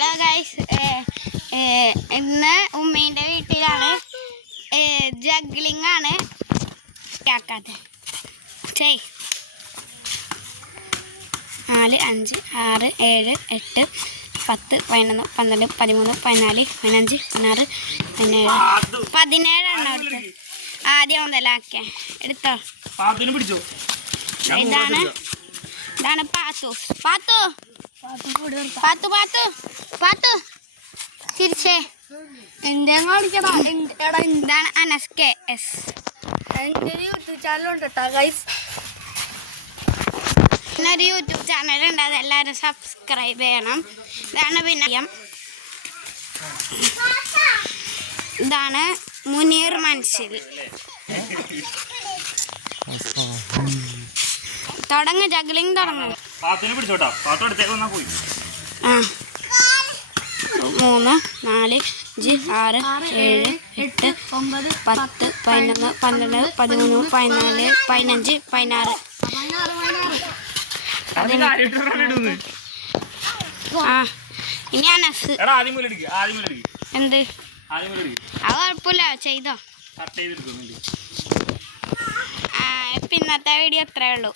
Hello guys, ഇന്ന് ഉമ്മീൻ്റെ വീട്ടിലാണ്. Juggling ആണ്. കേൾക്കാതെ 4 5 6 7 8 10 11 12 13 14 15 16 17 എണ്ണം എടുത്ത് ആദ്യം മുതലാക്കിയ എടുത്തോ. ഇതാണ് പാത്തു തിരിച്ചേ. ഇതാണ് അനസ് KS. യൂട്യൂബ് ചാനലുണ്ട് കേട്ടോ ഗൈസ്. ഒരു യൂട്യൂബ് ചാനലുണ്ട്, അതെല്ലാവരും സബ്സ്ക്രൈബ് ചെയ്യണം. ഇതാണ് പിന്നെ ഇതാണ് മുനീർ മനസ്സിൽ. തുടങ്ങ ജഗ്ലിംഗ് തുടങ്ങും. 3 4 5 6 7 8 9 10 11 12 13 14 15 16. ഇനി അനസ് എന്ത് അത് കുഴപ്പമില്ല, ചെയ്തോ. പിന്നത്തെ വീഡിയോ എത്രയേ ഉള്ളൂ.